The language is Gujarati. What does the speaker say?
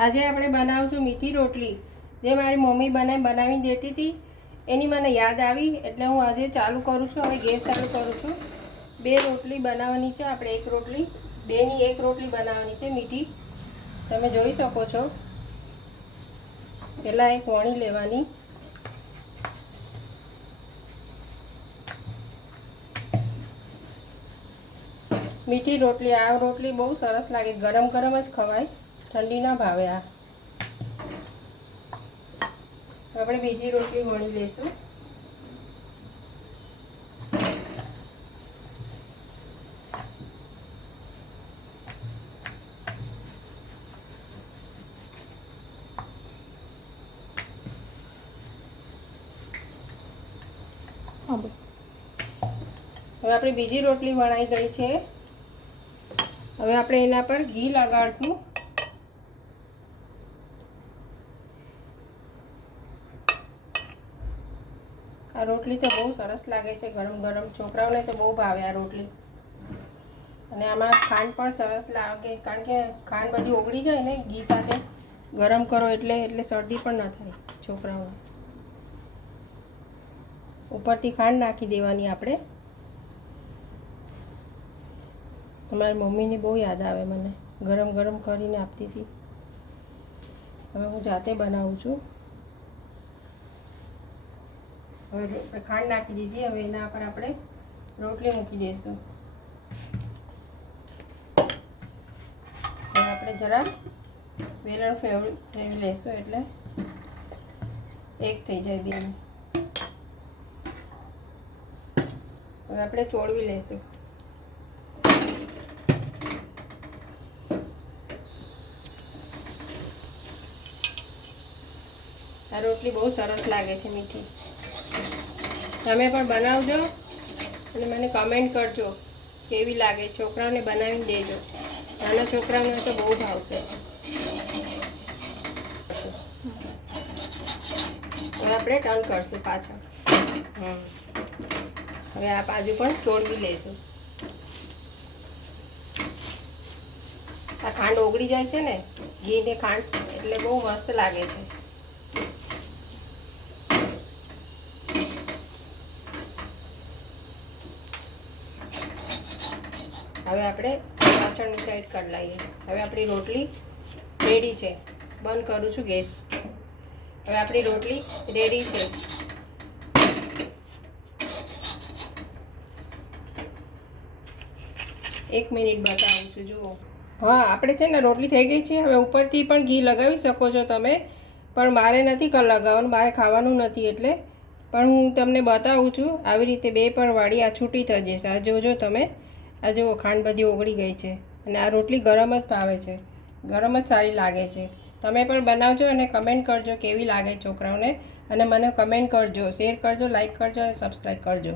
આજે આપણે બનાવશું મીઠી રોટલી જે મારી મમ્મી બનાવી દેતી હતી એની મને યાદ આવી એટલે હું આજે ચાલુ કરું છું। હવે ગેસ ચાલુ કરું છું। બે રોટલી બનાવવાની છે આપણે, એક રોટલી બેની એક રોટલી બનાવવાની છે મીઠી। તમે જોઈ શકો છો। પહેલાં એક વણી લેવાની, મીઠી રોટલી। આ રોટલી બહુ સરસ લાગે, ગરમ ગરમ જ ખવાય, ઠંડી ના ભાવે। આ આપણે બીજી રોટલી વણી લઈશું। હવે આપણી બીજી રોટલી વણાઈ ગઈ છે। હવે આપણે એના પર ઘી લગાડશું। આ રોટલી તો બહુ સરસ લાગે છે ગરમ ગરમ, છોકરાઓને તો બહુ ભાવે આ રોટલી। અને આમાં ખાંડ પણ સરસ લાગે, કારણ કે ખાંડ બધી ઓગળી જાય ને ઘી સાથે ગરમ કરો એટલે શરદી પણ ન થાય છોકરાઓને। ઉપરથી ખાંડ નાખી દેવાની આપણે। તમારી મમ્મીની બહુ યાદ આવે મને, ગરમ ગરમ કરીને આપતી હતી। હવે હું જાતે બનાવું છું। હવે ખાંડ નાખી દીધી, હવે એના પર આપણે રોટલી મૂકી દઈશું। હવે આપણે જરા વેલણ ફેરવી લઈશું એટલે એક થઈ જાય બે। હવે આપણે ચોળવી લઈશું। આ રોટલી બહુ સરસ લાગે છે મીઠી। તમે પણ બનાવજો અને મને કમેન્ટ કરજો કેવી લાગે, છોકરાઓને બનાવીને દેજો, નાના છોકરાઓને તો બહુ ભાવશે। હવે આપણે ટર્ન કરશું પાછળ। હવે આ બાજુ પણ ચોળવી લઈશું। આ ખાંડ ઓગળી જાય છે ને, ઘી ને ખાંડ, એટલે બહુ મસ્ત લાગે છે। હવે આપણે પાછળની સાઈડ કરી લઈએ। હવે આપણી રોટલી રેડી છે। બંધ કરું છું ગેસ। હવે આપણી રોટલી રેડી છે। એક મિનિટ બતાવું છું, જુઓ। હા, આપણે છે ને રોટલી થઈ ગઈ છે। હવે ઉપરથી પણ ઘી લગાવી શકો છો તમે, પણ મારે નથી લગાવવાનું, મારે ખાવાનું નથી એટલે, પણ હું તમને બતાવું છું આવી રીતે બે પર વાળી આ છૂટી થઈ જશે। આ જોજો તમે, આ જુઓ ખાંડ બધી ઓગળી ગઈ છે। અને આ રોટલી ગરમ જ ભાવે છે, ગરમ જ સારી લાગે છે। તમે પણ બનાવજો અને કમેન્ટ કરજો કેવી લાગે છોકરાઓને, અને મને કમેન્ટ કરજો, શેર કરજો, લાઈક કરજો અને સબસ્ક્રાઈબ કરજો।